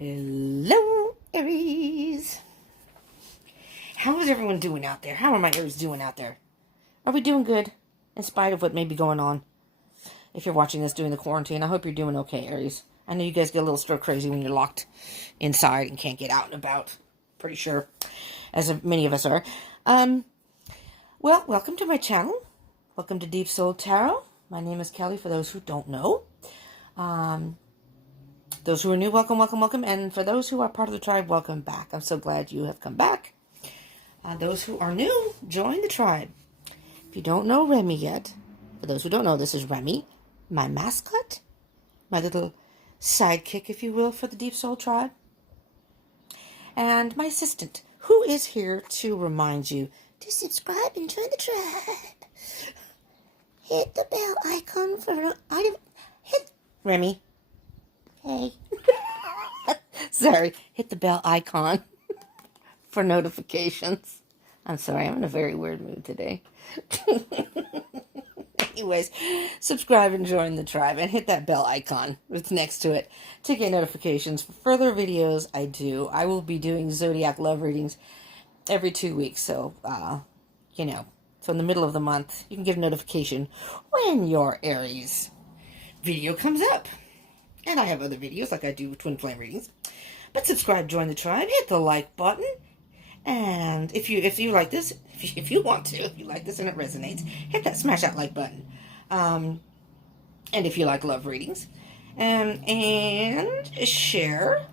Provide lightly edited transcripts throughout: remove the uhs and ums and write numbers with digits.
Hello, Aries. How is everyone doing out there? How are my Aries doing out there? Are we doing good in spite of what may be going on? If you're watching this during the quarantine, I hope you're doing okay, Aries. I know you guys get a little stir crazy when you're locked inside and can't get out and about. Pretty sure, as many of us are. Well, welcome to my channel. Welcome to Deep Soul Tarot. My name is Kelly, for those who don't know. Those who are new, welcome, welcome, welcome. And for those who are part of the tribe, welcome back. I'm so glad you have come back. Those who are new, join the tribe. If you don't know Remy yet, for those who don't know, this is Remy, my mascot, my little sidekick, if you will, for the Deep Soul tribe. And my assistant, who is here to remind you to subscribe and join the tribe. Hit the bell icon for hit Remy. Hey. Sorry, hit the bell icon for notifications. I'm sorry, I'm in a very weird mood today. Anyways, subscribe and join the tribe and hit that bell icon that's next to it to get notifications for further videos I do. I will be doing zodiac love readings every 2 weeks, so, so in the middle of the month, you can get a notification when your Aries video comes up. And I have other videos like I do twin flame readings. But subscribe, join the tribe, hit the like button. And if you like this, if you want to, if you like this and it resonates, hit that smash that like button. And if you like love readings, and share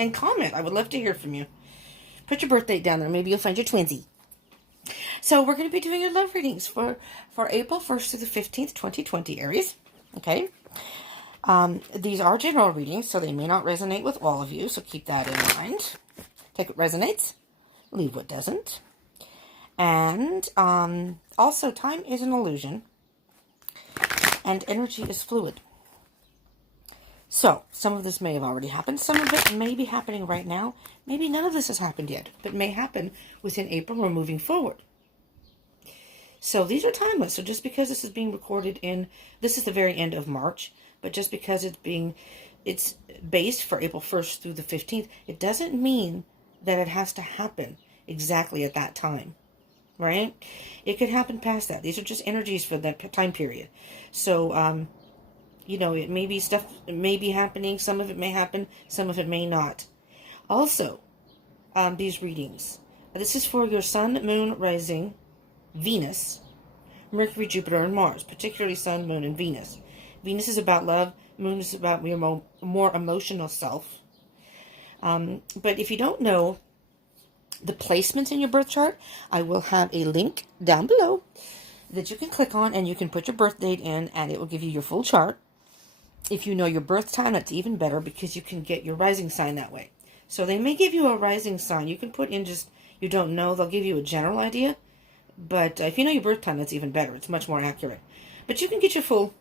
and comment. I would love to hear from you. Put your birth date down there. Maybe you'll find your twinsy. So we're going to be doing your love readings for April 1st to the 15th, 2020, Aries. Okay. These are general readings, so they may not resonate with all of you, so keep that in mind. Take what resonates, leave what doesn't. And also, time is an illusion, and energy is fluid. So, some of this may have already happened. Some of it may be happening right now. Maybe none of this has happened yet, but may happen within April or moving forward. So, these are timeless. So, just because this is being recorded this is the very end of March, but just because it's based for April 1st through the 15th, it doesn't mean that it has to happen exactly at that time, right? It could happen past that. These are just energies for that time period. So, it may be stuff, it may be happening. Some of it may happen. Some of it may not. Also, these readings. This is for your Sun, Moon, Rising, Venus, Mercury, Jupiter, and Mars, particularly Sun, Moon, and Venus. Venus is about love. Moon is about your more emotional self. But if you don't know the placements in your birth chart, I will have a link down below that you can click on, and you can put your birth date in, and it will give you your full chart. If you know your birth time, that's even better, because you can get your rising sign that way. So they may give you a rising sign. You can put in just, you don't know, they'll give you a general idea. But if you know your birth time, that's even better. It's much more accurate. But you can get your full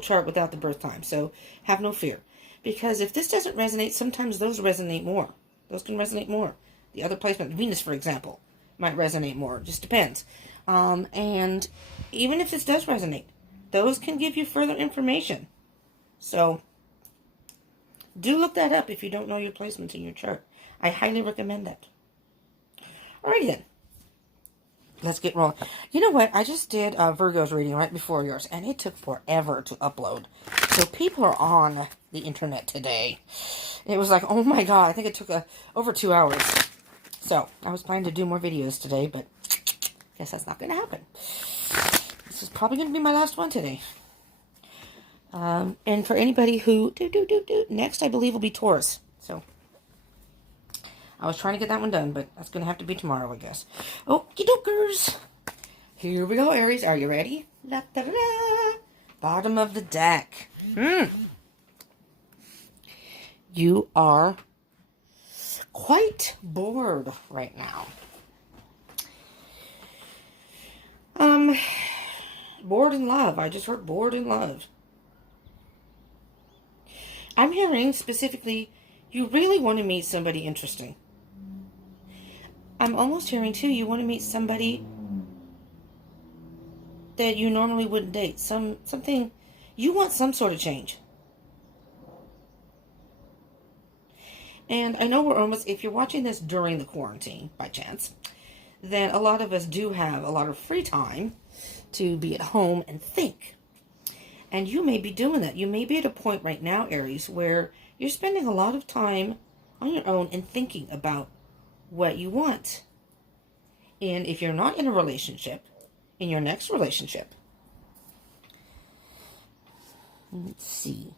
chart without the birth time, so have no fear. Because if this doesn't resonate, sometimes those resonate more. Those can resonate more. The other placement, Venus, for example, might resonate more. It just depends. And even if this does resonate, those can give you further information. So, do look that up if you don't know your placements in your chart. I highly recommend that. Alrighty then. Let's get rolling. You know what? I just did Virgo's reading right before yours, and it took forever to upload. So people are on the internet today. It was like, oh my god, I think it took over 2 hours. So, I was planning to do more videos today, but guess that's not going to happen. This is probably going to be my last one today. And for anybody who... next, I believe, will be Taurus. So... I was trying to get that one done, but that's going to have to be tomorrow, I guess. Okie dokers. Here we go, Aries. Are you ready? La, da, da, da. Bottom of the deck. You are quite bored right now. Bored in love. I just heard bored in love. I'm hearing specifically, you really want to meet somebody interesting. I'm almost hearing, too, you want to meet somebody that you normally wouldn't date. Something, you want some sort of change. And I know we're almost, if you're watching this during the quarantine, by chance, then a lot of us do have a lot of free time to be at home and think. And you may be doing that. You may be at a point right now, Aries, where you're spending a lot of time on your own and thinking about what you want. And if you're not in a relationship, in your next relationship, let's see.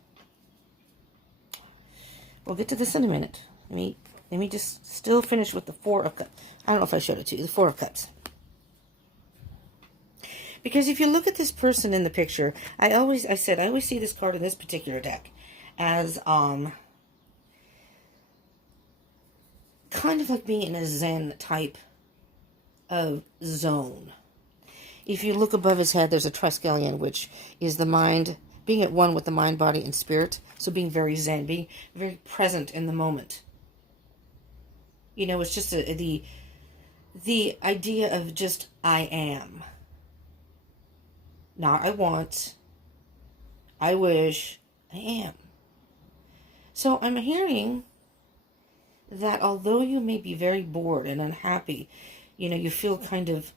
We'll get to this in a minute. Let me just still finish with the Four of Cups. I don't know if I showed it to you. The Four of Cups. Because if you look at this person in the picture, I always see this card in this particular deck as kind of like being in a Zen type of zone. If you look above his head, there's a triskelion, which is the mind, being at one with the mind, body, and spirit. So being very Zen, being very present in the moment. You know, it's just the idea of just I am. Not I want, I wish, I am. So I'm hearing that although you may be very bored and unhappy, you know, you feel kind of,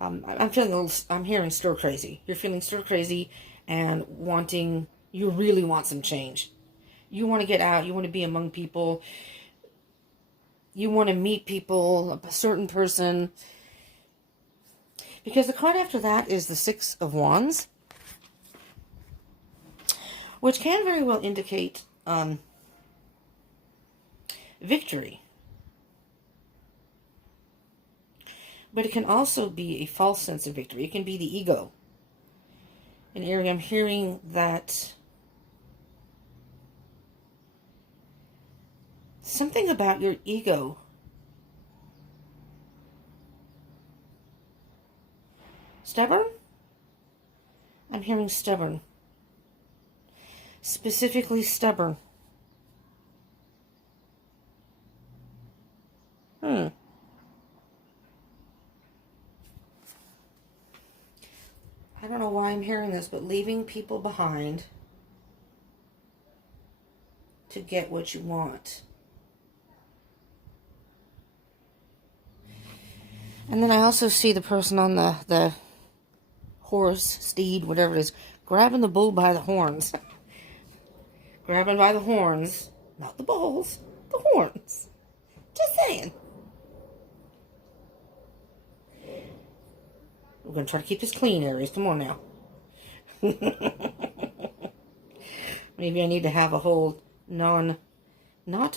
I'm hearing stir crazy. You're feeling stir crazy and you really want some change. You want to get out, you want to be among people, you want to meet people, a certain person. Because the card after that is the Six of Wands, which can very well indicate victory. But it can also be a false sense of victory. It can be the ego. And Aries, I'm hearing that something about your ego stubborn? I'm hearing stubborn. Specifically stubborn. I don't know why I'm hearing this, but leaving people behind to get what you want. And then I also see the person on the horse, steed, whatever it is, grabbing the bull by the horns. Grabbing by the horns. Not the bulls, the horns. Just saying. We're going to try to keep this clean, Aries. Come on now. Maybe I need to have a whole not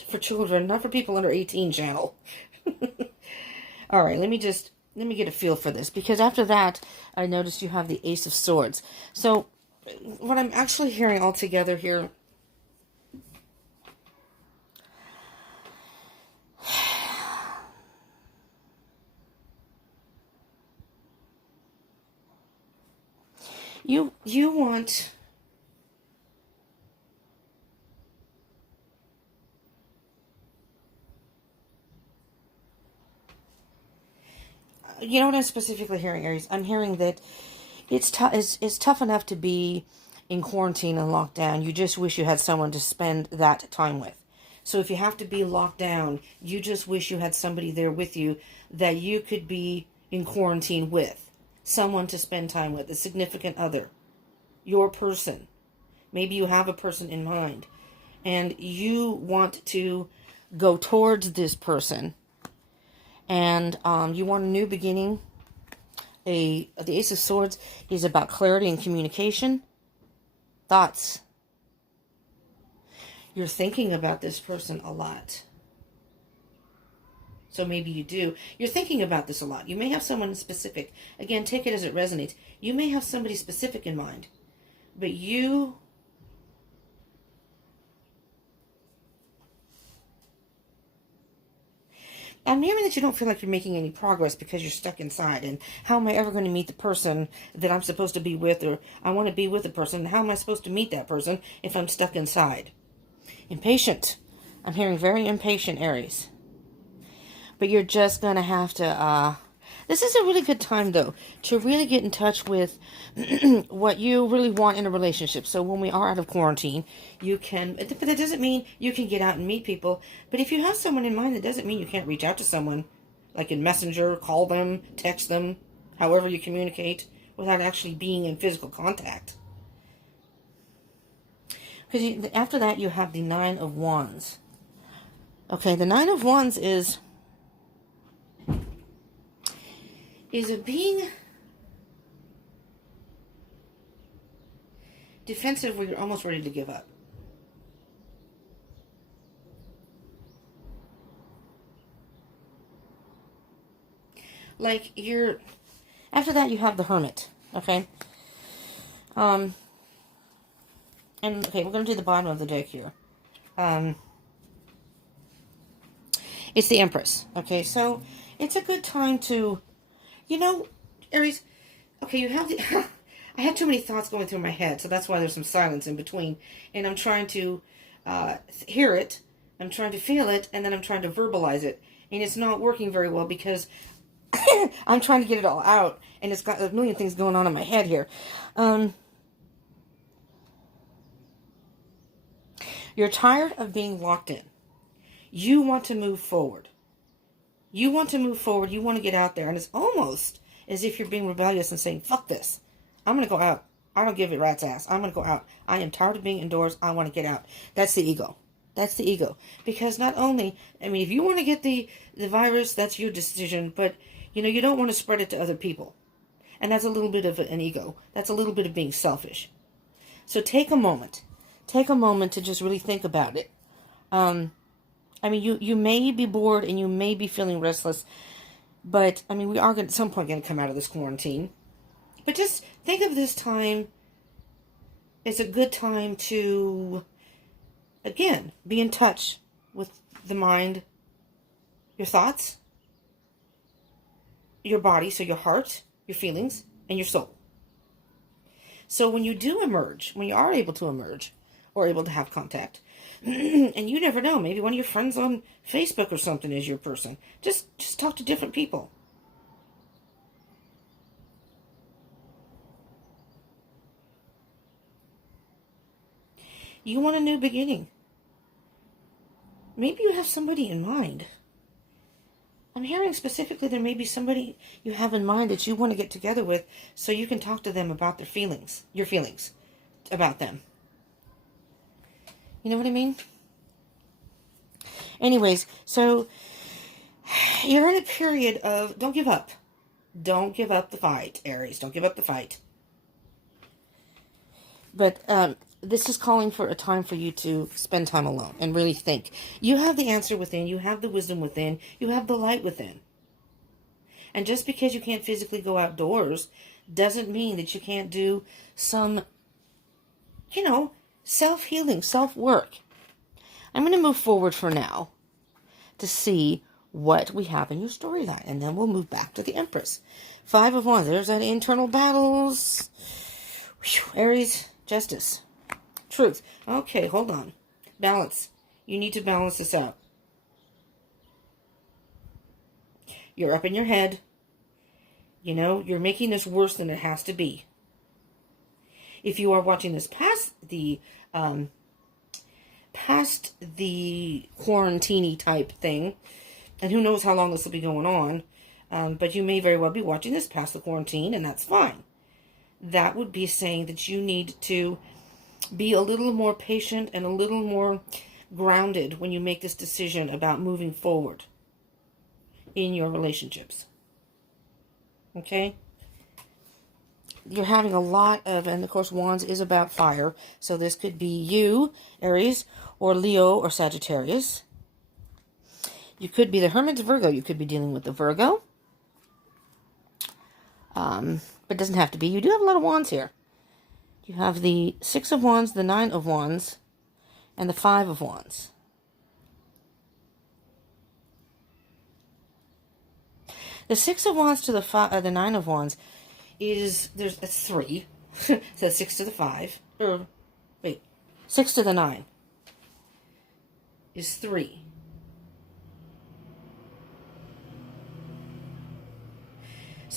for children, not for people under 18 channel. All right, let me get a feel for this. Because after that, I noticed you have the Ace of Swords. So, what I'm actually hearing altogether here, you want, you know what I'm specifically hearing, Aries? I'm hearing that it's tough enough to be in quarantine and locked down. You just wish you had someone to spend that time with. So if you have to be locked down, you just wish you had somebody there with you that you could be in quarantine with. Someone to spend time with, a significant other, your person. Maybe you have a person in mind, and you want to go towards this person, and you want a new beginning. The Ace of Swords is about clarity and communication. Thoughts. You're thinking about this person a lot. So maybe you do. You're thinking about this a lot. You may have someone specific. Again, take it as it resonates. You may have somebody specific in mind. But I'm hearing that you don't feel like you're making any progress because you're stuck inside. And how am I ever going to meet the person that I'm supposed to be with? Or I want to be with a person. How am I supposed to meet that person if I'm stuck inside? Impatient. I'm hearing very impatient, Aries. But you're just going to have to, This is a really good time, though, to really get in touch with what you really want in a relationship. So when we are out of quarantine, you can, but that doesn't mean you can get out and meet people. But if you have someone in mind, that doesn't mean you can't reach out to someone, like in Messenger, call them, text them, however you communicate, without actually being in physical contact. Because after that, you have the Nine of Wands. Okay, the Nine of Wands is a being defensive where you're almost ready to give up. Like after that you have the Hermit, okay? And okay, we're going to do the bottom of the deck here. It's the Empress, okay? So it's a good time to, Aries, okay, you have the, I had too many thoughts going through my head, so that's why there's some silence in between. And I'm trying to hear it, I'm trying to feel it, and then I'm trying to verbalize it. And it's not working very well because I'm trying to get it all out, and it's got a million things going on in my head here. You're tired of being locked in. You want to move forward. You want to move forward. You want to get out there. And it's almost as if you're being rebellious and saying, fuck this. I'm going to go out. I don't give a rat's ass. I'm going to go out. I am tired of being indoors. I want to get out. That's the ego. That's the ego. Because not only, if you want to get the virus, that's your decision. But, you don't want to spread it to other people. And that's a little bit of an ego. That's a little bit of being selfish. So take a moment. Take a moment to just really think about it. You may be bored and you may be feeling restless, but, we are at some point going to come out of this quarantine. But just think of this time as a good time to, again, be in touch with the mind, your thoughts, your body, so your heart, your feelings, and your soul. So when you do emerge, when you are able to emerge, or able to have contact, and you never know, maybe one of your friends on Facebook or something is your person. Just talk to different people. You want a new beginning. Maybe you have somebody in mind. I'm hearing specifically there may be somebody you have in mind that you want to get together with so you can talk to them about their feelings, your feelings about them. You know what I mean? Anyways, so you're in a period of don't give up. Don't give up the fight, Aries. Don't give up the fight. But this is calling for a time for you to spend time alone and really think. You have the answer within. You have the wisdom within. You have the light within. And just because you can't physically go outdoors doesn't mean that you can't do some, self-healing, self-work. I'm going to move forward for now to see what we have in your storyline. And then we'll move back to the Empress. 5 of Wands. There's that internal battles. Aries, Justice. Truth. Okay, hold on. Balance. You need to balance this out. You're up in your head. You're making this worse than it has to be. If you are watching this past the quarantine type thing, and who knows how long this will be going on, but you may very well be watching this past the quarantine, and that's fine. That would be saying that you need to be a little more patient and a little more grounded when you make this decision about moving forward in your relationships. Okay? You're having a lot of, and of course Wands is about fire, so this could be you, Aries, or Leo, or Sagittarius. You could be the Hermit's Virgo. You could be dealing with the Virgo. But it doesn't have to be. You do have a lot of Wands here. You have the 6 of Wands, the 9 of Wands, and the 5 of Wands. The 6 of Wands to the 9 of Wands is, there's a 3. So 6 to the 5. Or, wait. 6 to the 9 is 3.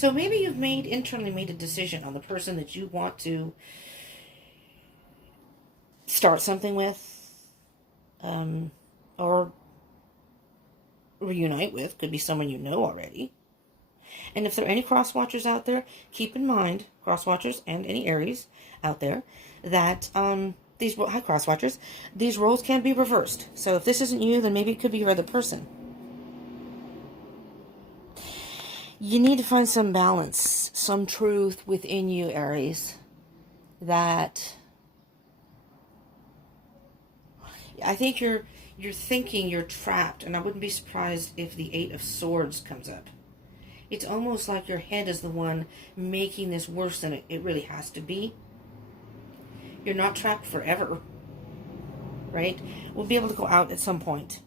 So maybe you've internally made a decision on the person that you want to start something with, or reunite with. Could be someone you know already. And if there are any cross-watchers out there, keep in mind, cross-watchers and any Aries out there, that hi cross-watchers, these roles can be reversed. So if this isn't you, then maybe it could be your other person. You need to find some balance, some truth within you, Aries, that I think you're thinking you're trapped, and I wouldn't be surprised if the 8 of Swords comes up. It's almost like your head is the one making this worse than it really has to be. You're not trapped forever, right? We'll be able to go out at some point.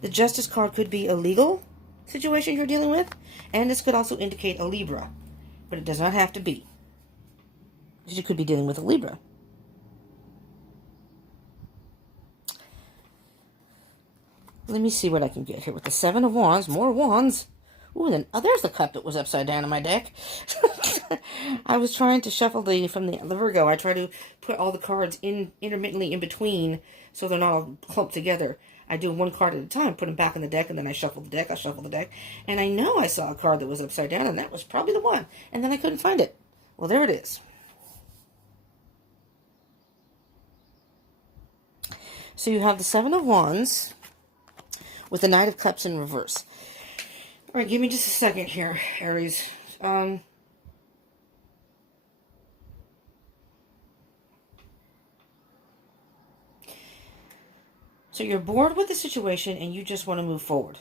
The Justice card could be a legal situation you're dealing with, and this could also indicate a Libra, but it does not have to be. You could be dealing with a Libra. Let me see what I can get here with the 7 of Wands. More Wands. Ooh, then there's the cup that was upside down in my deck. I was trying to shuffle from the Virgo. I try to put all the cards intermittently in between so they're not all clumped together. I do one card at a time, put them back in the deck, and then I shuffle the deck. And I know I saw a card that was upside down, and that was probably the one. And then I couldn't find it. Well, there it is. So you have the 7 of Wands with the Knight of Cups in reverse. All right, give me just a second here, Aries. So you're bored with the situation and you just want to move forward.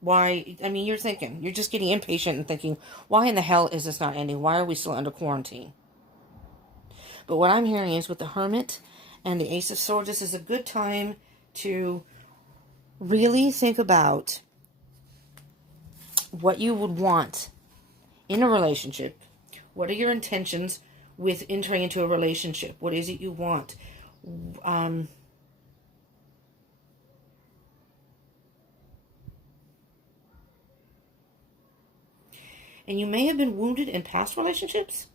Why? I mean, you're just getting impatient and thinking, why in the hell is this not ending? Why are we still under quarantine? But what I'm hearing is with the Hermit and the Ace of Swords, this is a good time to really think about what you would want in a relationship. What are your intentions with entering into a relationship? What is it you want? And you may have been wounded in past relationships.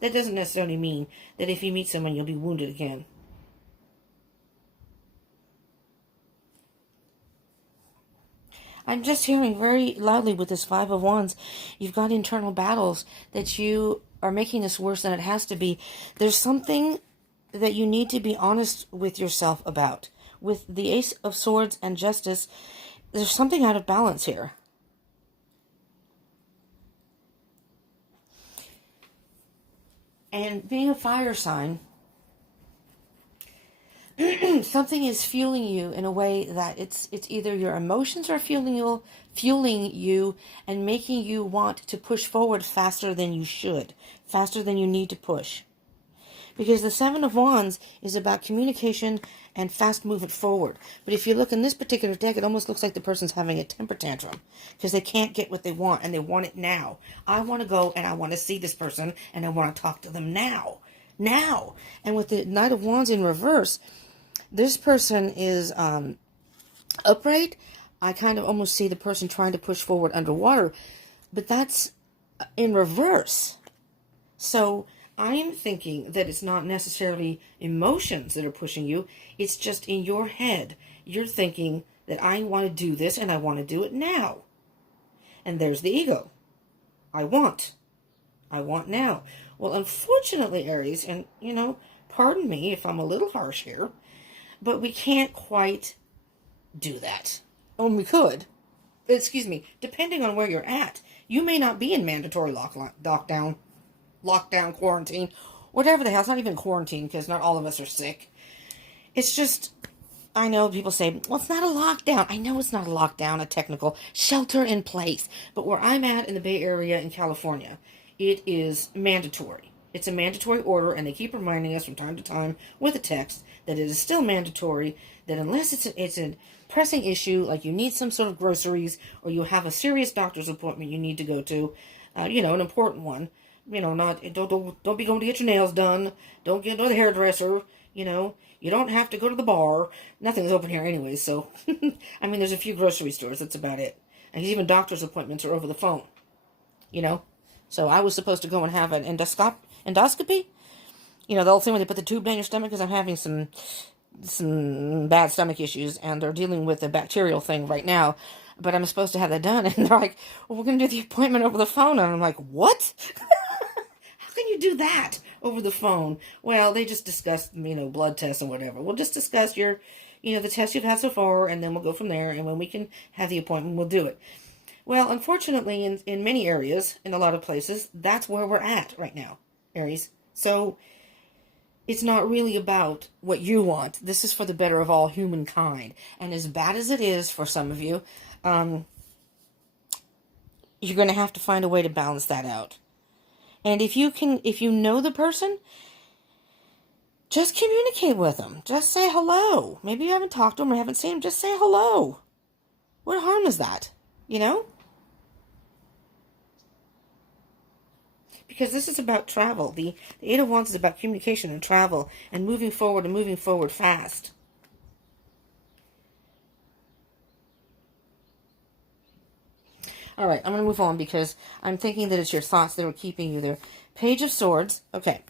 That doesn't necessarily mean that if you meet someone, you'll be wounded again. I'm just hearing very loudly with this 5 of Wands, you've got internal battles that you are making this worse than it has to be. There's something that you need to be honest with yourself about. With the Ace of Swords and Justice, there's something out of balance here. And being a fire sign, something is fueling you in a way that it's either your emotions are fueling you and making you want to push forward faster than you should, faster than you need to push. Because the 7 of Wands is about communication and fast movement forward. But if you look in this particular deck, it almost looks like the person's having a temper tantrum because they can't get what they want and they want it now. I want to go and I want to see this person and I want to talk to them now. Now. And with the Knight of Wands in reverse, this person is upright. I kind of almost see the person trying to push forward underwater, but that's in reverse. So I'm thinking that it's not necessarily emotions that are pushing you. It's just in your head. You're thinking that I want to do this and I want to do it now. And there's the ego. I want now. Well, unfortunately, Aries, and pardon me if I'm a little harsh here, but we can't quite do that. Oh, we could. Excuse me. Depending on where you're at, you may not be in mandatory lockdown, quarantine, whatever the hell. It's not even quarantine because not all of us are sick. It's just, I know people say, well, it's not a lockdown. I know it's not a lockdown, a technical shelter in place. But where I'm at in the Bay Area in California, it is mandatory. It's a mandatory order, and they keep reminding us from time to time with a text that it is still mandatory, that unless it's a pressing issue, like you need some sort of groceries, or you have a serious doctor's appointment you need to go to, an important one, don't be going to get your nails done, don't get to the hairdresser, you don't have to go to the bar, nothing's open here anyway, so, I mean, there's a few grocery stores, that's about it, And even doctor's appointments are over the phone, you know. So I was supposed to go and have an endoscopy. You know, the old thing where they put the tube down your stomach, because I'm having some bad stomach issues, and they're dealing with a bacterial thing right now. But I'm supposed to have that done, and they're like, well, we're going to do the appointment over the phone. And I'm like, what? How can you do that over the phone? Well, they just discussed, blood tests and whatever. We'll just discuss your, the tests you've had so far, and then we'll go from there. And when we can have the appointment, we'll do it. Well, unfortunately, in many areas, in a lot of places, that's where we're at right now, Aries. So it's not really about what you want. This is for the better of all humankind. And as bad as it is for some of you, you're going to have to find a way to balance that out. And if you know the person, just communicate with them. Just say hello. Maybe you haven't talked to them or haven't seen them. Just say hello. What harm is that? Because this is about travel. The Eight of Wands is about communication and travel and moving forward fast. All right, I'm going to move on because I'm thinking that it's your thoughts that are keeping you there. Page of Swords. Okay.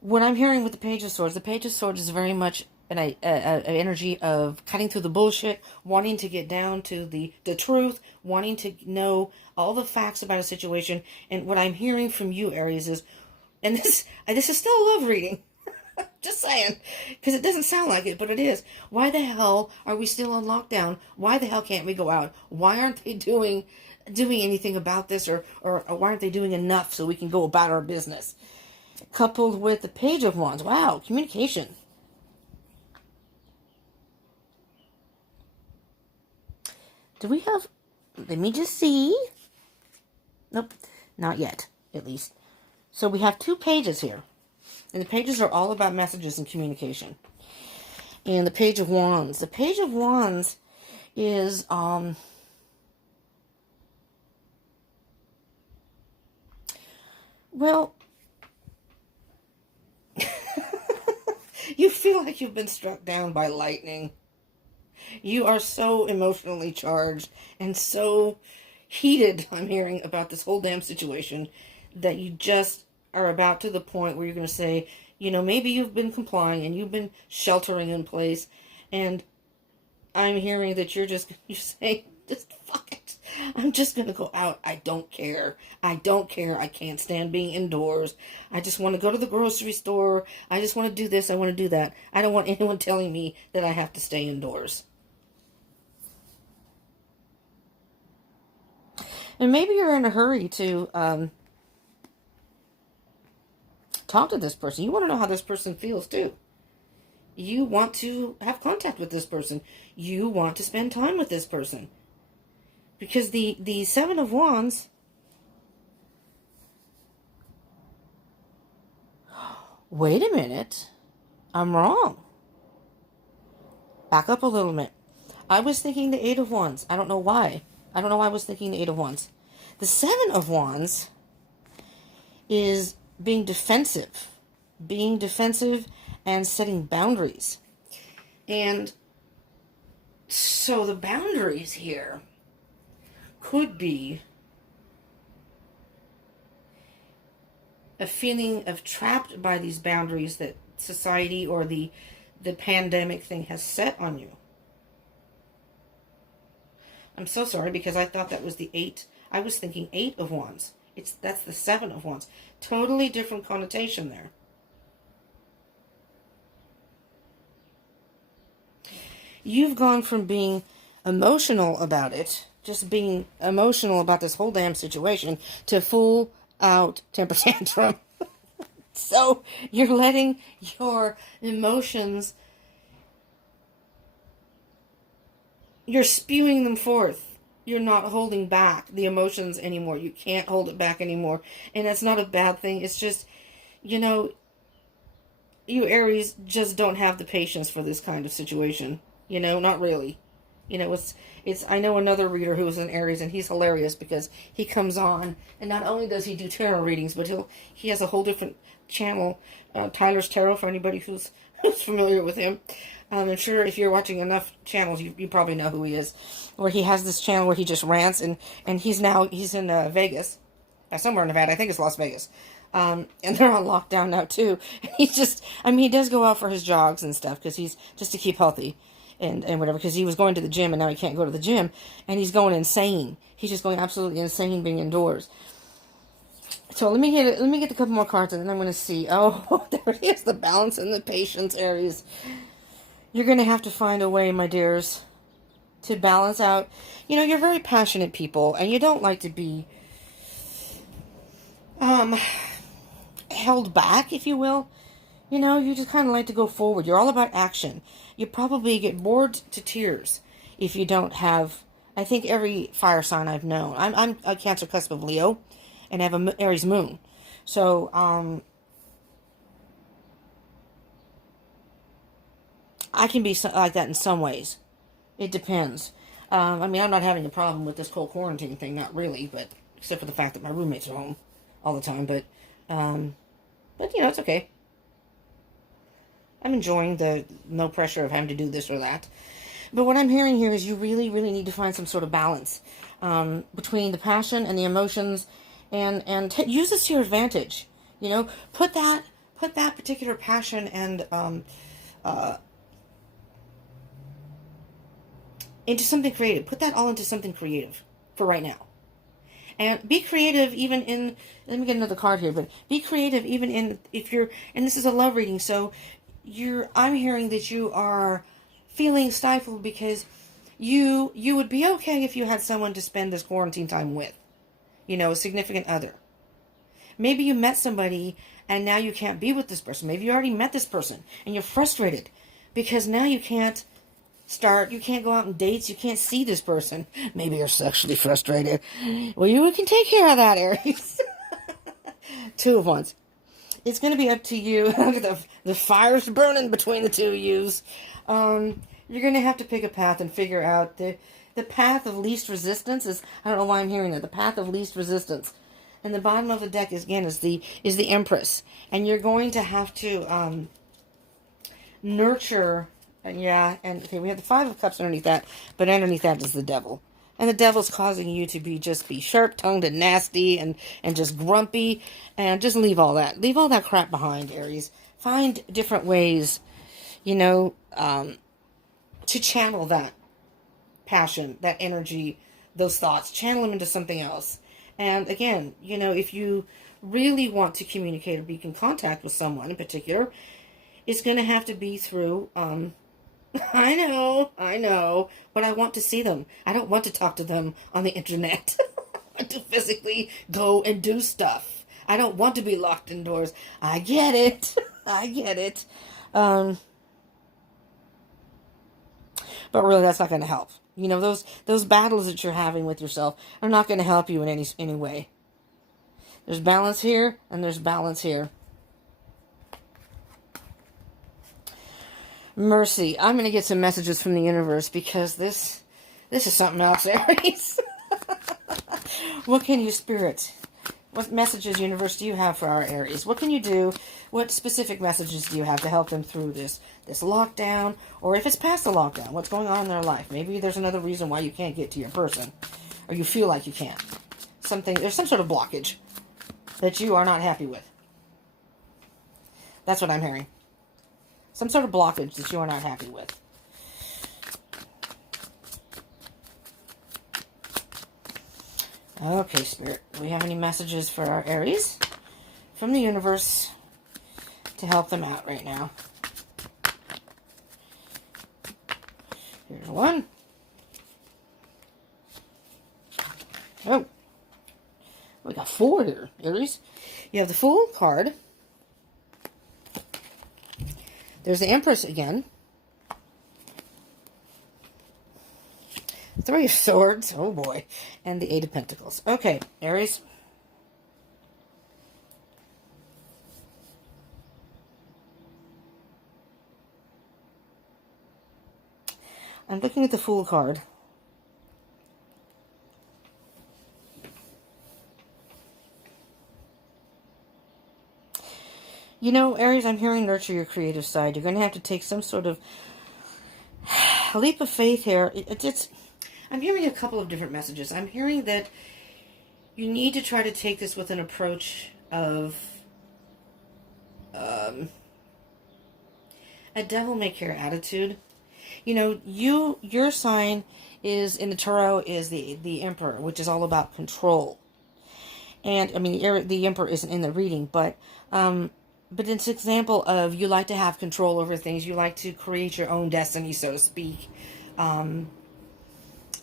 What I'm hearing with the Page of Swords is very much an energy of cutting through the bullshit, wanting to get down to the truth, wanting to know all the facts about a situation. And what I'm hearing from you, Aries, is, and this is still a love reading. Just saying, because it doesn't sound like it, but it is. Why the hell are we still on lockdown? Why the hell can't we go out? Why aren't they doing anything about this, or why aren't they doing enough so we can go about our business? Coupled with the Page of Wands. Wow, communication. Do we have... Let me just see. Nope, not yet, at least. So we have two pages here. And the pages are all about messages and communication. And the Page of Wands. The Page of Wands is... Well... You feel like you've been struck down by lightning. You are so emotionally charged and so heated, I'm hearing, about this whole damn situation, that you just are about to the point where you're going to say, maybe you've been complying and you've been sheltering in place, and I'm hearing that you're saying, just fuck it. I'm just going to go out. I don't care. I can't stand being indoors. I just want to go to the grocery store. I just want to do this. I want to do that. I don't want anyone telling me that I have to stay indoors. And maybe you're in a hurry to talk to this person. You want to know how this person feels too. You want to have contact with this person. You want to spend time with this person. Because the Seven of Wands... Wait a minute. I'm wrong. Back up a little bit. I was thinking the Eight of Wands. I don't know why. I don't know why I was thinking the Eight of Wands. The Seven of Wands is being defensive. Being defensive and setting boundaries. And so the boundaries here could be a feeling of trapped by these boundaries that society or the pandemic thing has set on you. I'm so sorry, because I thought that was the 8. I was thinking 8 of Wands. That's the 7 of Wands. Totally different connotation there. You've gone from being emotional about it, just being emotional about this whole damn situation, to full out temper tantrum. So you're letting your emotions, you're spewing them forth. You're not holding back the emotions anymore. You can't hold it back anymore. And that's not a bad thing. It's just, you Aries just don't have the patience for this kind of situation. Not really. I know another reader who is an Aries, and he's hilarious because he comes on, and not only does he do tarot readings, but he has a whole different channel, Tyler's Tarot, for anybody who's who's familiar with him. I'm sure if you're watching enough channels, you probably know who he is. Where he has this channel where he just rants, and he's in Vegas, somewhere in Nevada. I think it's Las Vegas. And they're on lockdown now too. He's just, I mean, he does go out for his jogs and stuff because he's just to keep healthy and whatever. Because he was going to the gym and now he can't go to the gym, and he's going insane. He's just going absolutely insane being indoors. So let me get a couple more cards, and then I'm going to see. Oh, there it is, the balance and the patience, Aries. You're going to have to find a way, my dears, to balance out. You know, you're very passionate people, and you don't like to be held back, if you will. You know, you just kind of like to go forward. You're all about action. You probably get bored to tears if you don't have. I think every fire sign I've known. I'm a Cancer cusp of Leo, and I have an Aries moon. So, I can be like that in some ways. It depends. I mean, I'm not having a problem with this whole quarantine thing, not really, but except for the fact that my roommates are home all the time. But you know, it's okay. I'm enjoying the no pressure of having to do this or that. But what I'm hearing here is you really, really need to find some sort of balance between the passion and the emotions, and use this to your advantage. You know, put that particular passion and into something creative. Put that all into something creative for right now. And be creative even in, let me get another card here, but be creative even in, if you're, and this is a love reading, so I'm hearing that you are feeling stifled because you would be okay if you had someone to spend this quarantine time with. You know, a significant other. Maybe you met somebody and now you can't be with this person. Maybe you already met this person and you're frustrated because now you can't go out on dates, you can't see this person. Maybe you're sexually frustrated. Well, you can take care of that, Aries. 2 of Wands. It's going to be up to you. Look at the fire's burning between the two of yous. You're going to have to pick a path and figure out the path of least resistance is, I don't know why I'm hearing that, the path of least resistance. And the bottom of the deck is the Empress. And you're going to have to nurture. Yeah, and okay, we have the 5 of Cups underneath that, but underneath that is the Devil. And the Devil's causing you to be sharp-tongued and nasty and just grumpy, and just leave all that. Leave all that crap behind, Aries. Find different ways, you know, to channel that passion, that energy, those thoughts. Channel them into something else. And again, you know, if you really want to communicate or be in contact with someone in particular, it's going to have to be through, I know, but I want to see them. I don't want to talk to them on the internet. I want to physically go and do stuff. I don't want to be locked indoors. I get it. I get it. But really, that's not going to help. You know, those battles that you're having with yourself are not going to help you in any way. There's balance here, and there's balance here. Mercy. I'm going to get some messages from the universe because this is something else, Aries. What can you, Spirit? What messages, universe, do you have for our Aries? What can you do? What specific messages do you have to help them through this lockdown? Or if it's past the lockdown, what's going on in their life? Maybe there's another reason why you can't get to your person. Or you feel like you can't. There's some sort of blockage that you are not happy with. That's what I'm hearing. Some sort of blockage that you are not happy with. Okay, Spirit. Do we have any messages for our Aries from the universe to help them out right now? Here's one. Oh. We got 4 here, Aries. You have the Fool card. There's the Empress again. 3 of Swords. Oh, boy. And the 8 of Pentacles. Okay, Aries. I'm looking at the Fool card. You know, Aries, I'm hearing nurture your creative side. You're going to have to take some sort of leap of faith here. I'm hearing a couple of different messages. I'm hearing that you need to try to take this with an approach of a devil may care attitude. You know, your sign is in the tarot is the Emperor, which is all about control. And I mean, the Emperor isn't in the reading, but it's an example of you like to have control over things. You like to create your own destiny, so to speak. And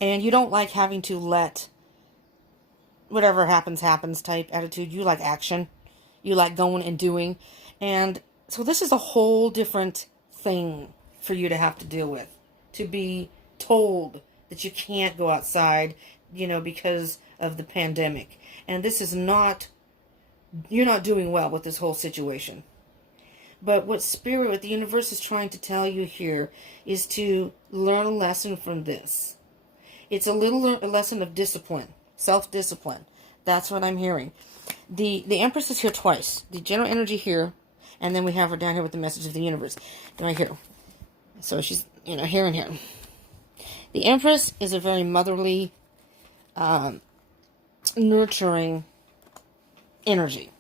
you don't like having to let whatever happens type attitude. You like action. You like going and doing. And so this is a whole different thing for you to have to deal with. To be told that you can't go outside, because of the pandemic. And this is not, you're not doing well with this whole situation. But what the universe is trying to tell you here is to learn a lesson from this. It's a lesson of discipline, self-discipline. That's what I'm hearing. The Empress is here twice. The general energy here, and then we have her down here with the message of the universe. Right here. So she's, here and here. The Empress is a very motherly, nurturing energy.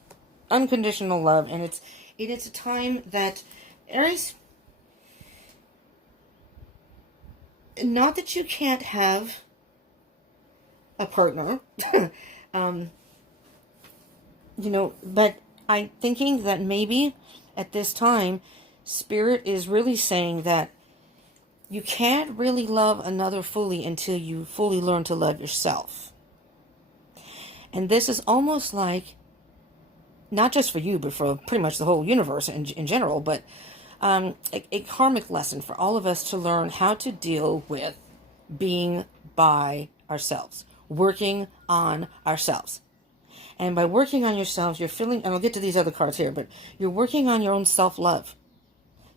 Unconditional love. And it's a time that, Aries, not that you can't have a partner, but I'm thinking that maybe at this time, Spirit is really saying that you can't really love another fully until you fully learn to love yourself. And this is almost like, not just for you, but for pretty much the whole universe in general, but a karmic lesson for all of us to learn how to deal with being by ourselves, working on ourselves. And by working on yourselves, you're feeling, and I'll get to these other cards here, but you're working on your own self-love.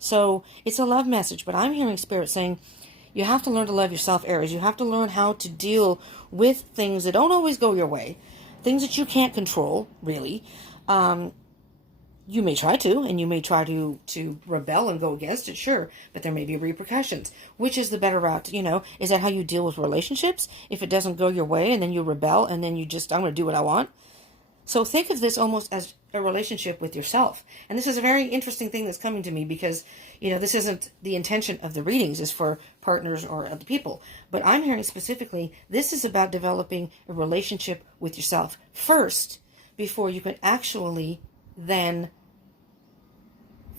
So it's a love message, but I'm hearing Spirit saying you have to learn to love yourself, Aries. You have to learn how to deal with things that don't always go your way, things that you can't control, really. You may try to, and you may try to rebel and go against it, sure, but there may be repercussions. Which is the better route, Is that how you deal with relationships? If it doesn't go your way, and then you rebel, and then I'm going to do what I want. So think of this almost as a relationship with yourself. And this is a very interesting thing that's coming to me because, this isn't the intention of the readings is for partners or other people. But I'm hearing specifically, this is about developing a relationship with yourself first before you can actually then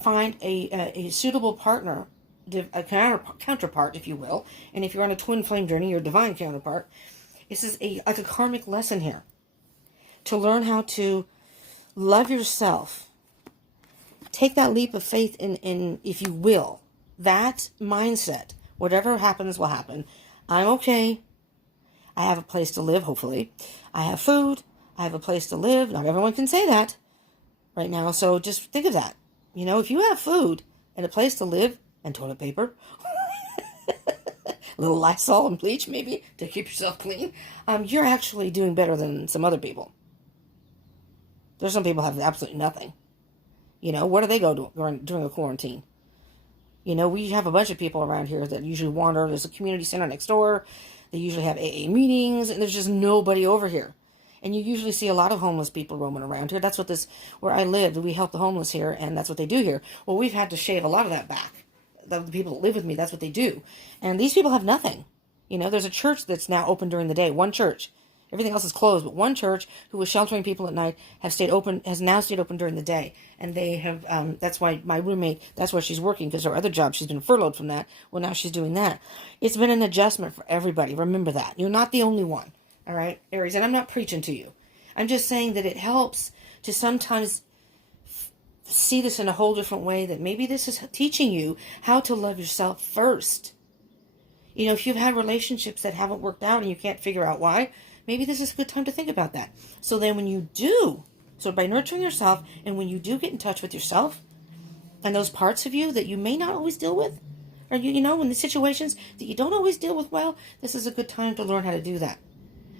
find a suitable partner, a counterpart, if you will. And if you're on a twin flame journey, your divine counterpart. This is like a karmic lesson here. To learn how to love yourself. Take that leap of faith in, if you will, that mindset. Whatever happens will happen. I'm okay. I have a place to live, hopefully. I have food. I have a place to live. Not everyone can say that right now. So just think of that. If you have food and a place to live and toilet paper, a little Lysol and bleach maybe to keep yourself clean, you're actually doing better than some other people. There's some people have absolutely nothing. Where do they go during a quarantine? We have a bunch of people around here that usually wander. There's a community center next door. They usually have AA meetings, and there's just nobody over here. And you usually see a lot of homeless people roaming around here. That's what where I live, we help the homeless here, and that's what they do here. Well, we've had to shave a lot of that back. The people that live with me, that's what they do. And these people have nothing. There's a church that's now open during the day. One church. Everything else is closed, but one church who was sheltering people at night has now stayed open during the day. And they have, that's why my roommate, that's where she's working, because her other job, she's been furloughed from that. Well, now she's doing that. It's been an adjustment for everybody. Remember that. You're not the only one. All right, Aries, and I'm not preaching to you. I'm just saying that it helps to sometimes see this in a whole different way, that maybe this is teaching you how to love yourself first. If you've had relationships that haven't worked out and you can't figure out why, maybe this is a good time to think about that. So then when you do, by nurturing yourself, and when you do get in touch with yourself and those parts of you that you may not always deal with, or in the situations that you don't always deal with well, this is a good time to learn how to do that.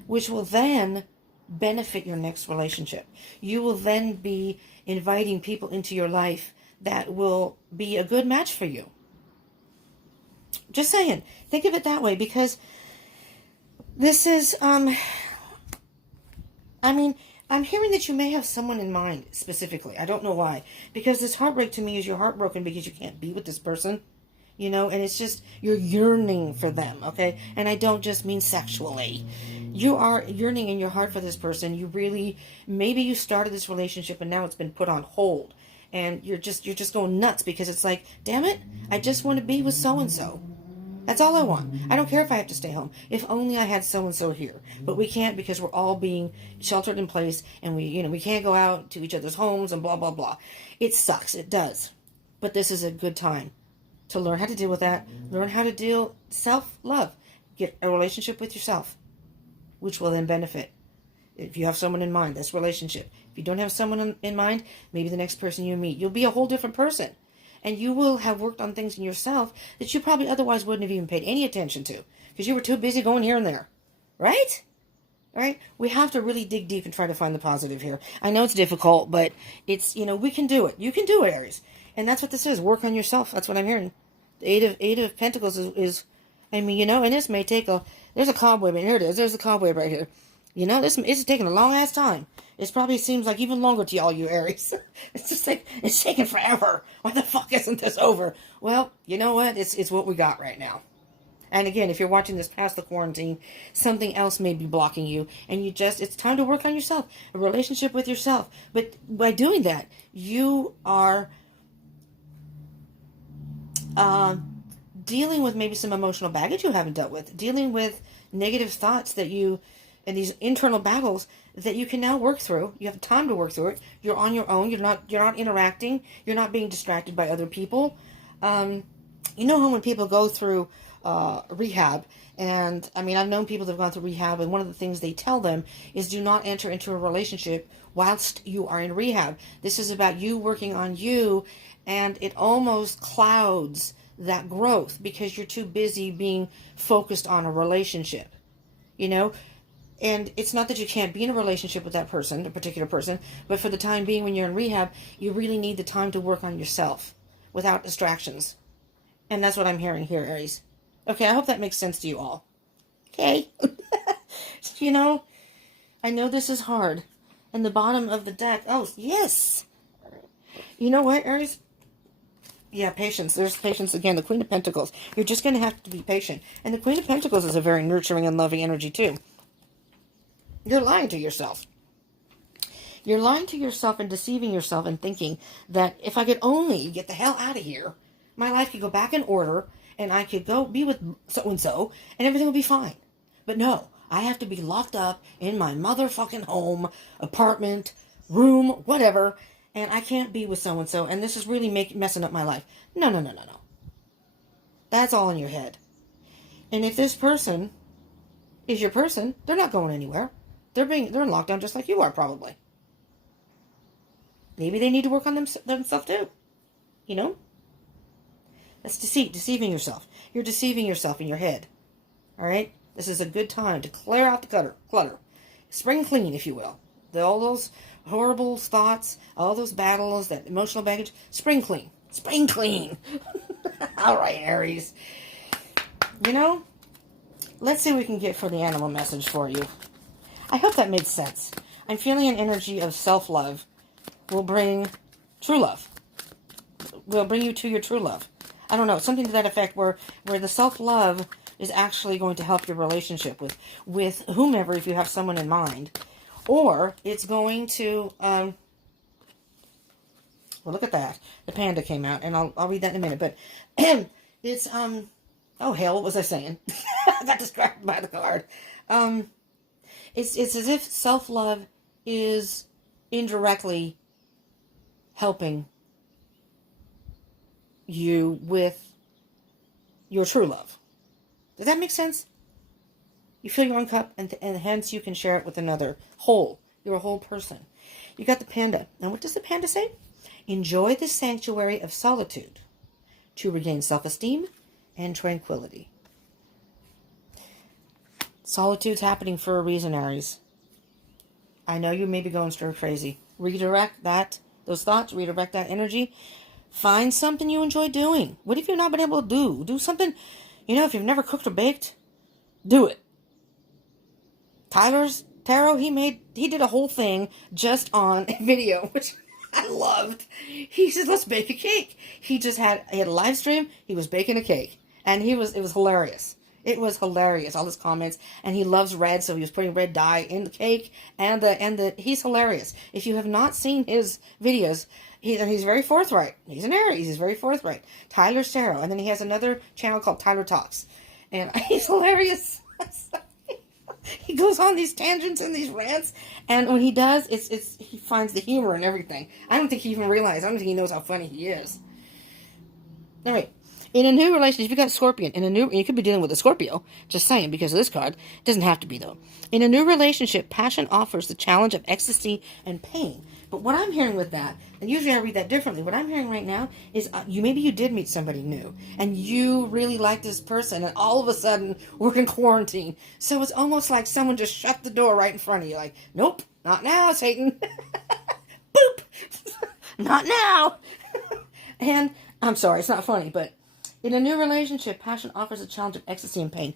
Which will then benefit your next relationship. You will then be inviting people into your life that will be a good match for you. Just saying. Think of it that way, because this is, I mean, I'm hearing that you may have someone in mind specifically. I don't know why. Because this heartbreak to me is you're heartbroken because you can't be with this person. You know, and it's just, you're yearning for them, okay? And I don't just mean sexually. You are yearning in your heart for this person. You really, maybe you started this relationship and now it's been put on hold. And you're just going nuts because it's like, damn it, I just want to be with so-and-so. That's all I want. I don't care if I have to stay home. If only I had so-and-so here. But we can't because we're all being sheltered in place and we can't go out to each other's homes and blah, blah, blah. It sucks. It does. But this is a good time to learn how to deal with that. Learn how to deal self-love. Get a relationship with yourself, which will then benefit. If you have someone in mind, that's relationship. If you don't have someone in mind, maybe the next person you meet, you'll be a whole different person. And you will have worked on things in yourself that you probably otherwise wouldn't have even paid any attention to because you were too busy going here and there. Right? Right? We have to really dig deep and try to find the positive here. I know it's difficult, but it's, we can do it. You can do it, Aries. And that's what this is. Work on yourself. That's what I'm hearing. The Eight of Pentacles is and this may take there's a cobweb, and here it is. There's a cobweb right here. This is taking a long ass time. It probably seems like even longer to y'all, you Aries. It's just like, it's taking forever. Why the fuck isn't this over? Well, you know what? It's what we got right now. And again, if you're watching this past the quarantine, something else may be blocking you. And it's time to work on yourself. A relationship with yourself. But by doing that, you are dealing with maybe some emotional baggage you haven't dealt with. Dealing with negative thoughts and these internal battles that you can now work through. You have time to work through it. You're on your own. You're not interacting. You're not being distracted by other people. You know how when people go through rehab, and I've known people that have gone through rehab, and one of the things they tell them is do not enter into a relationship whilst you are in rehab. This is about you working on you, and it almost clouds that growth because you're too busy being focused on a relationship. And it's not that you can't be in a relationship with that person, a particular person, but for the time being when you're in rehab, you really need the time to work on yourself without distractions. And that's what I'm hearing here, Aries. Okay, I hope that makes sense to you all. Okay. I know this is hard. And the bottom of the deck, oh, yes. You know what, Aries? Yeah, patience. There's patience again. The Queen of Pentacles. You're just going to have to be patient. And the Queen of Pentacles is a very nurturing and loving energy, too. You're lying to yourself. You're lying to yourself and deceiving yourself and thinking that if I could only get the hell out of here, my life could go back in order and I could go be with so-and-so and everything would be fine. But no, I have to be locked up in my motherfucking home, apartment, room, whatever, and I can't be with so-and-so, and this is really messing up my life. No. That's all in your head. And if this person is your person, they're not going anywhere. They're in lockdown just like you are, probably. Maybe they need to work on themselves too. That's deceit, deceiving yourself. You're deceiving yourself in your head. All right? This is a good time to clear out the clutter. Spring clean, if you will. All those horrible thoughts, all those battles, that emotional baggage, spring clean. Spring clean. All right, Aries. Let's see what we can get for the animal message for you. I hope that made sense. I'm feeling an energy of self-love will bring true love. Will bring you to your true love. I don't know, something to that effect where the self-love is actually going to help your relationship with whomever, if you have someone in mind. Or it's going to, well, look at that. The panda came out, and I'll read that in a minute. But it's, oh, hell, what was I saying? I got distracted by the card. It's as if self-love is indirectly helping you with your true love. Does that make sense? You fill your own cup, and hence you can share it with another. Whole. You're a whole person. You got the panda. Now, what does the panda say? Enjoy the sanctuary of solitude to regain self-esteem and tranquility. Solitude's happening for a reason, Aries. I know you may be going stir crazy. Redirect those thoughts, redirect that energy. Find something you enjoy doing. What have you not been able to do? Do something, if you've never cooked or baked, do it. Tyler's tarot, he did a whole thing just on a video, which I loved. He says, let's bake a cake. He had a live stream. He was baking a cake. And it was hilarious. It was hilarious, all his comments. And he loves red, so he was putting red dye in the cake. And he's hilarious. If you have not seen his videos, he's very forthright. He's an Aries. He's very forthright. Tyler's Tarot. And then he has another channel called Tyler Talks. And he's hilarious. He goes on these tangents and these rants, and when he does, he finds the humor in everything. I don't think he even realizes. I don't think he knows how funny he is. All right. In a new relationship, if you got a Scorpion, you could be dealing with a Scorpio, just saying, because of this card. It doesn't have to be, though. In a new relationship, passion offers the challenge of ecstasy and pain. But what I'm hearing with that, and usually I read that differently, what I'm hearing right now is maybe you did meet somebody new, and you really like this person, and all of a sudden, we're in quarantine. So it's almost like someone just shut the door right in front of you, like, nope, not now, Satan. Boop! Not now! And, I'm sorry, it's not funny, but in a new relationship, passion offers a challenge of ecstasy and pain.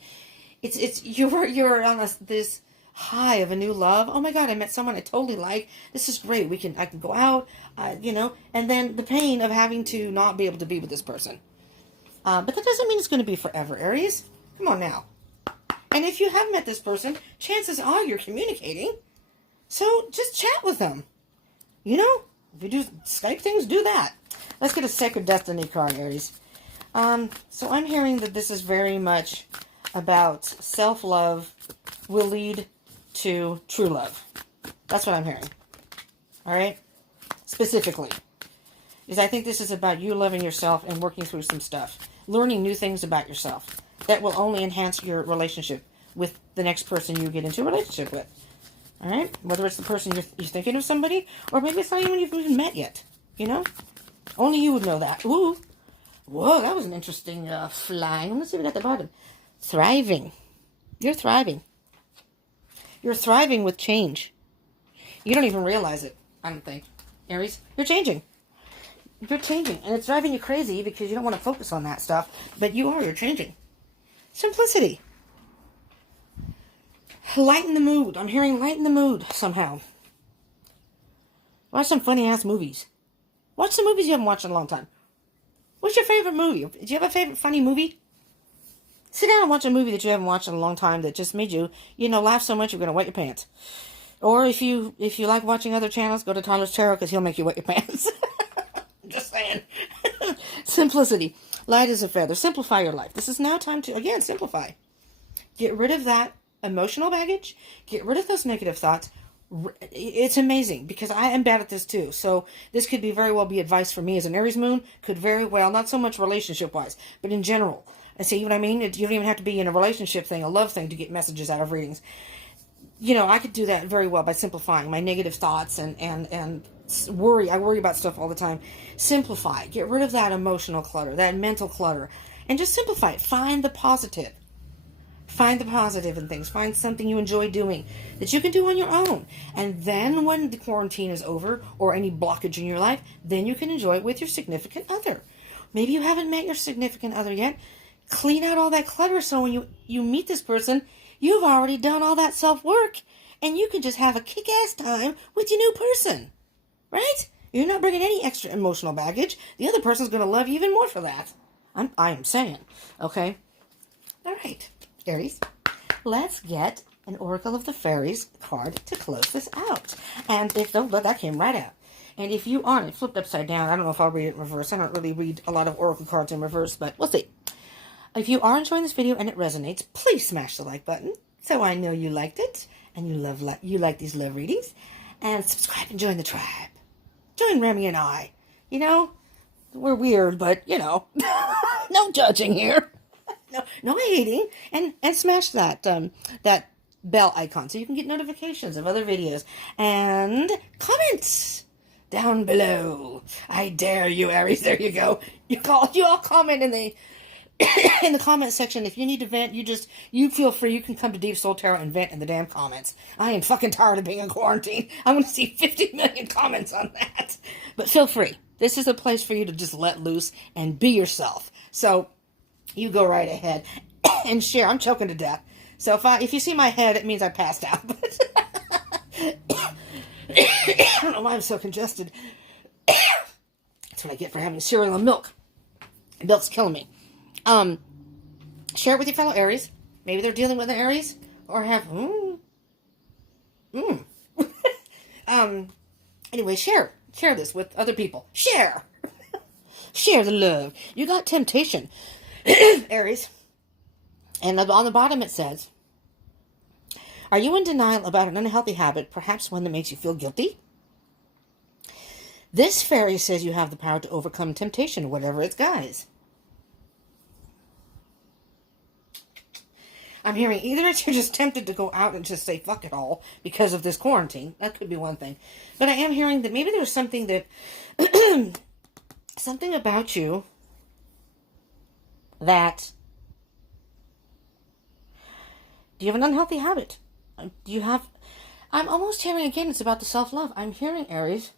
You're on this high of a new love. Oh my God, I met someone I totally like. This is great. I can go out, and then the pain of having to not be able to be with this person. But that doesn't mean it's going to be forever, Aries. Come on now. And if you have met this person, chances are you're communicating. So just chat with them. If you do Skype things, do that. Let's get a Sacred Destiny card, Aries. So I'm hearing that this is very much about self-love will lead to true love. That's what I'm hearing. All right? Specifically. Because I think this is about you loving yourself and working through some stuff. Learning new things about yourself. That will only enhance your relationship with the next person you get into a relationship with. All right? Whether it's the person you're thinking of somebody, or maybe it's not anyone you've even met yet. Only you would know that. Ooh. Whoa, that was an interesting flying. Let's see what we got at the bottom. Thriving. You're thriving. You're thriving with change. You don't even realize it, I don't think. Aries, you're changing. You're changing. And it's driving you crazy because you don't want to focus on that stuff. But you're changing. Simplicity. Lighten the mood. I'm hearing lighten the mood somehow. Watch some funny-ass movies. Watch some movies you haven't watched in a long time. What's your favorite movie? Do you have a favorite funny movie? Sit down and watch a movie that you haven't watched in a long time that just made you, laugh so much you're going to wet your pants. Or if you like watching other channels, go to Tyler's Tarot because he'll make you wet your pants. Just saying. Simplicity. Light as a feather. Simplify your life. This is now time to, again, simplify. Get rid of that emotional baggage. Get rid of those negative thoughts. It's amazing because I am bad at this too. So this could very well be advice for me as an Aries moon. Could very well, not so much relationship wise, but in general. And see what I mean? You don't even have to be in a relationship thing, a love thing to get messages out of readings. I could do that very well by simplifying my negative thoughts and worry. I worry about stuff all the time. Simplify. Get rid of that emotional clutter, that mental clutter, and just simplify it. Find the positive. Find the positive in things. Find something you enjoy doing that you can do on your own. And then when the quarantine is over or any blockage in your life, then you can enjoy it with your significant other. Maybe you haven't met your significant other yet. Clean out all that clutter so when you meet this person, you've already done all that self-work and you can just have a kick-ass time with your new person. Right? You're not bringing any extra emotional baggage. The other person's going to love you even more for that. I am saying. Okay? All right. Aries, let's get an Oracle of the Fairies card to close this out. And that came right out. And if you aren't, it flipped upside down. I don't know if I'll read it in reverse. I don't really read a lot of Oracle cards in reverse, but we'll see. If you are enjoying this video and it resonates, please smash the like button so I know you liked it and you like these love readings. And subscribe and join the tribe. Join Remy and I. We're weird, but, no judging here. No hating, and smash that bell icon so you can get notifications of other videos, and comment down below. I dare you, Aries. There you go. You all comment in the in the comment section, if you need to vent, you feel free. You can come to Deep Soul Tarot and vent in the damn comments. I am fucking tired of being in quarantine. I want to see 50 million comments on that. But feel free. This is a place for you to just let loose and be yourself. So you go right ahead and share. I'm choking to death. So if you see my head, it means I passed out. I don't know why I'm so congested. That's what I get for having cereal and milk. Milk's killing me. Share it with your fellow Aries. Maybe they're dealing with an Aries, or have anyway, share this with other people. Share the love. You got temptation, Aries, and on the bottom it says, are you in denial about an unhealthy habit, perhaps one that makes you feel guilty? This fairy says you have the power to overcome temptation, whatever its guise. I'm hearing either you're just tempted to go out and just say fuck it all because of this quarantine. That could be one thing. But I am hearing that maybe there's something that, something about you that, do you have an unhealthy habit? I'm almost hearing again, it's about the self-love. I'm hearing, Aries.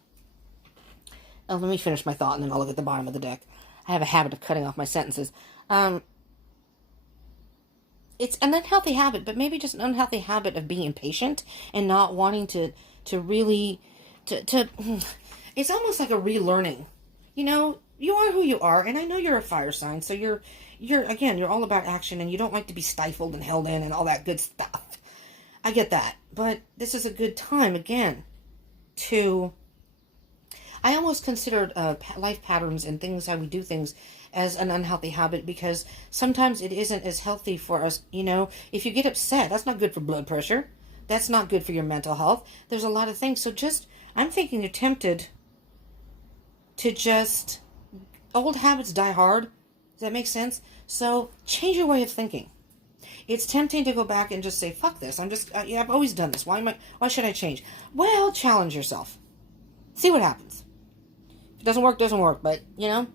Oh, let me finish my thought and then I'll look at the bottom of the deck. I have a habit of cutting off my sentences. It's an unhealthy habit, but maybe just an unhealthy habit of being impatient and not wanting to really, it's almost like a relearning. You know, you are who you are, and I know you're a fire sign, so you're all about action, and you don't like to be stifled and held in and all that good stuff. I get that, but this is a good time, again, I almost considered life patterns and things, how we do things, as an unhealthy habit, because sometimes it isn't as healthy for us. You know, if you get upset, that's not good for blood pressure. That's not good for your mental health. There's a lot of things. So I'm thinking you're tempted to just, old habits die hard. Does that make sense? So change your way of thinking. It's tempting to go back and just say, fuck this. I've always done this. Why should I change? Well, challenge yourself. See what happens. If it doesn't work, doesn't work. But, you know,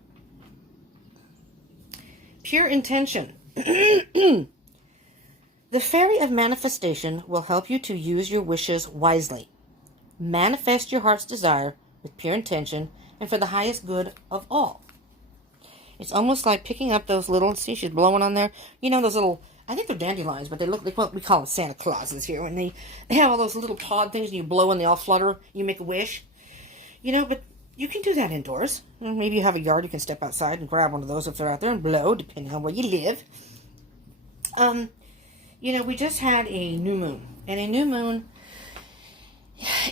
pure intention. The fairy of manifestation will help you to use your wishes wisely. Manifest your heart's desire with pure intention and for the highest good of all. It's almost like picking up those little, see, she's blowing on there. You know, those little, I think they're dandelions, but they look like what we call them Santa Clauses here. And they have all those little pod things and you blow and they all flutter. You make a wish. You know, but you can do that indoors. Maybe you have a yard, you can step outside and grab one of those if they're out there and blow, depending on where you live. You know, we just had a new moon. And a new moon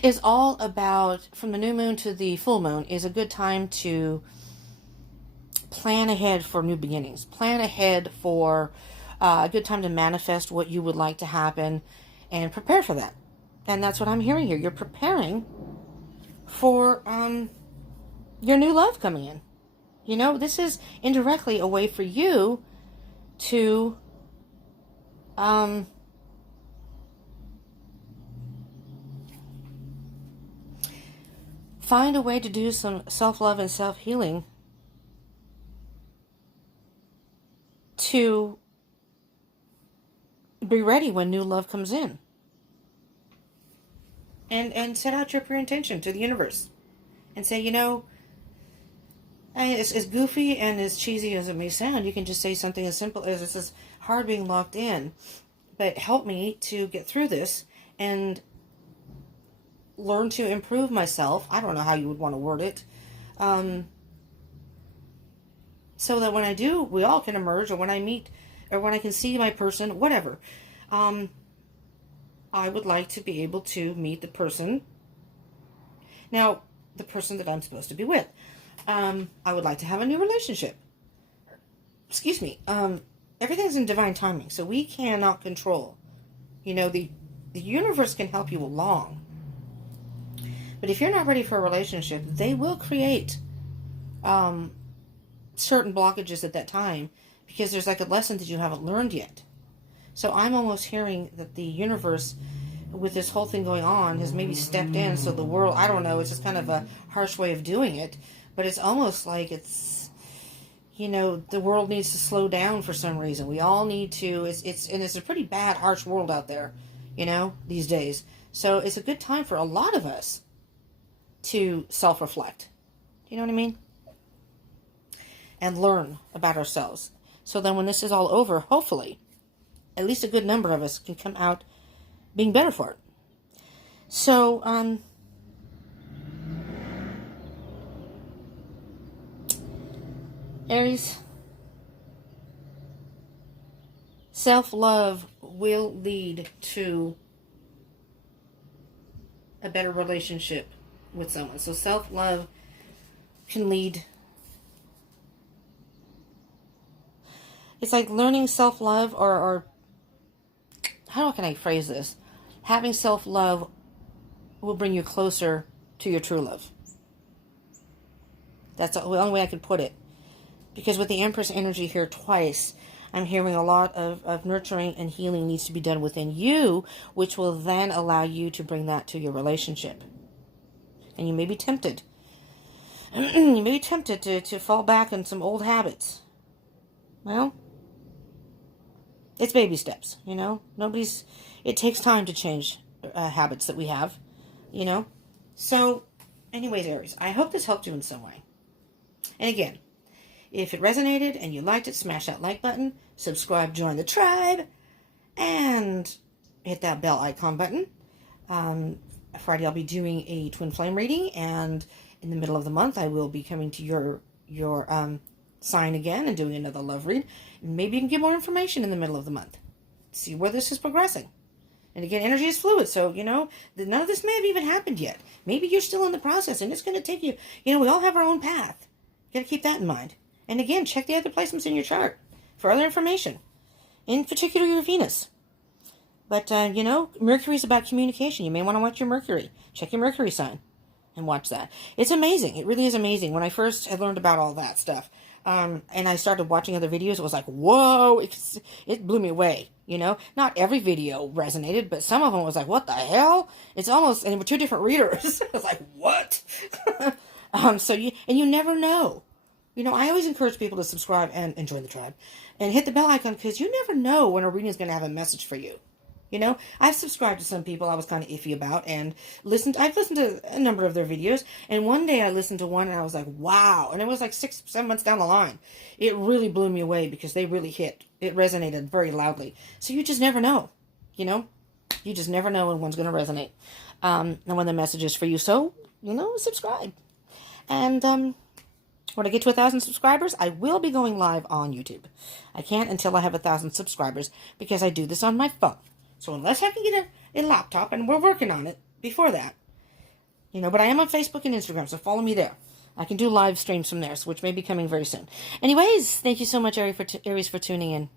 is all about, from the new moon to the full moon, is a good time to plan ahead for new beginnings. Plan ahead for a good time to manifest what you would like to happen and prepare for that. And that's what I'm hearing here. You're preparing for your new love coming in. You know, this is indirectly a way for you to find a way to do some self-love and self-healing to be ready when new love comes in. And set out your pure intention to the universe. And say, you know, as goofy and as cheesy as it may sound, you can just say something as simple as, this is hard being locked in, but help me to get through this and learn to improve myself. I don't know how you would want to word it. So that when I do, we all can emerge, or when I meet, or when I can see my person, whatever. I would like to be able to meet the person. Now, the person that I'm supposed to be with. I would like to have a new relationship. Excuse me. Everything's in divine timing, so we cannot control. You know, the universe can help you along. But if you're not ready for a relationship, they will create certain blockages at that time, because there's like a lesson that you haven't learned yet. So I'm almost hearing that the universe, with this whole thing going on, has maybe stepped in. So the world, I don't know, it's just kind of a harsh way of doing it, but it's almost like it's you know, the world needs to slow down for some reason. We all need to. It's a pretty bad, harsh world out there, you know, these days. So it's a good time for a lot of us to self-reflect. You know what I mean? And learn about ourselves. So then when this is all over, hopefully, at least a good number of us can come out being better for it. So, Aries, self-love will lead to a better relationship with someone. So self-love can lead. It's like learning self-love, or how can I phrase this? Having self-love will bring you closer to your true love. That's the only way I can put it. Because with the Empress energy here twice, I'm hearing a lot of nurturing and healing needs to be done within you, which will then allow you to bring that to your relationship. And you may be tempted. You may be tempted to fall back on some old habits. Well, it's baby steps, you know. It takes time to change habits that we have, you know. So, anyways, Aries, I hope this helped you in some way. And again, if it resonated and you liked it, smash that like button, subscribe, join the tribe, and hit that bell icon button. Friday I'll be doing a twin flame reading, and in the middle of the month I will be coming to your sign again and doing another love read. Maybe you can get more information in the middle of the month. See where this is progressing. And again, energy is fluid, so, you know, none of this may have even happened yet. Maybe you're still in the process, and it's going to take you, you know, we all have our own path. You got to keep that in mind. And again, check the other placements in your chart for other information. In particular, your Venus. But, you know, Mercury is about communication. You may want to watch your Mercury. Check your Mercury sign and watch that. It's amazing. It really is amazing. When I first had learned about all that stuff, and I started watching other videos, it was like, whoa, it blew me away, you know? Not every video resonated, but some of them was like, what the hell? It's almost, and they were two different readers. I was like, what? So you never know. You know, I always encourage people to subscribe and join the tribe and hit the bell icon, because you never know when a reading is going to have a message for you. You know, I've subscribed to some people I was kind of iffy about, and I've listened to a number of their videos, and one day I listened to one and I was like, wow. And it was like 6-7 months down the line. It really blew me away because they really hit. It resonated very loudly. So you just never know, you know, you just never know when one's going to resonate. And when the message is for you. So, you know, subscribe. And, when I get to 1,000 subscribers, I will be going live on YouTube. I can't until I have 1,000 subscribers because I do this on my phone. So unless I can get a laptop, and we're working on it before that, you know, but I am on Facebook and Instagram, so follow me there. I can do live streams from there, which may be coming very soon. Anyways, thank you so much, Aries, for tuning in.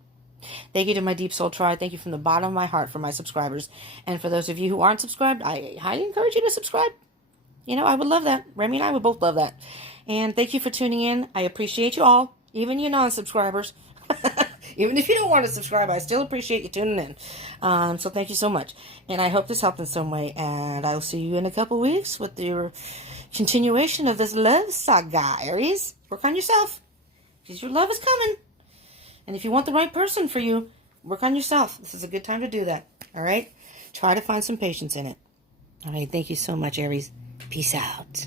Thank you to my Deep Soul Tribe. Thank you from the bottom of my heart for my subscribers. And for those of you who aren't subscribed, I highly encourage you to subscribe. You know, I would love that. Remy and I would both love that. And thank you for tuning in. I appreciate you all, even you non-subscribers. Even if you don't want to subscribe, I still appreciate you tuning in. So thank you so much. And I hope this helped in some way. And I will see you in a couple weeks with the continuation of this love saga, Aries. Work on yourself, because your love is coming. And if you want the right person for you, work on yourself. This is a good time to do that. All right? Try to find some patience in it. All right. Thank you so much, Aries. Peace out.